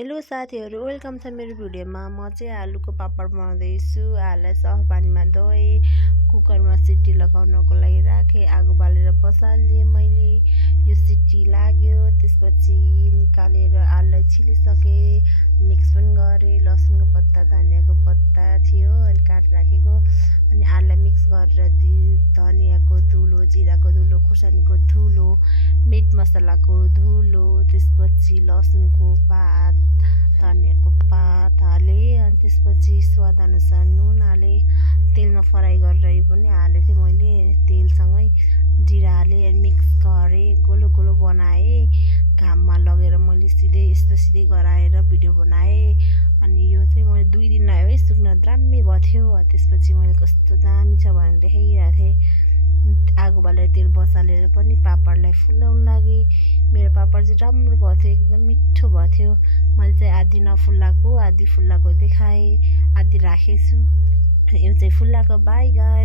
Hello साथीहरू, welcome छ मेरो भिडियोमा। म चाहिँ आलुको पापड बनाउँदैछु। आलुलाई सफा पानीमा धोएँ, कुकरमा सिटी लगाउनको लागि राखेँ, आगो बालेर बसालेँ मैले। यो सिटी लाग्यो, त्यसपछि निकालेर आलुलाई छिलिसकेँ, मिक्स पनि गरेँ। लसुनको पत्ता, धनियाँको पत्ता थियो अनि काटेर राखेको, अनि आलुलाई मिक्स गरेर धनियाँको धुलो, जिराको धुलो, खुर्सानीको धुलो, मिट मसलाको धुलो, त्यसपछि लसुनको पात, धनियाँको पात हालेँ, अनि त्यसपछि स्वादअनुसार नुन हालेँ। तेलमा फ्राई गरेर पनि हालेको थिएँ मैले, तेलसँगै जिरा हालेँ अनि मिक्स गरेँ, गोलो गोलो बनाएँ। घाममा लगेर मैले सिधै गराएर भिडियो बनाएँ। अनि यो चाहिँ मैले 2 दिन लाग्यो है सुक्न, दामी भयो थियो। त्यसपछि मैले कस्तो दामी छ भनेर देखाइरहेको थिएँ। आगो बालेर तेल बसालेर पनि पापडलाई फुलाउन लागेँ। मेरो पापड चाहिँ राम्रो भएको थियो, एकदम मिठो भएको थियो। मैले चाहिँ आधी नफुलाएको, आधी फुलाएको देखाएँ, आधी राखेछु। यो चाहिँ फुलाएको। By guys.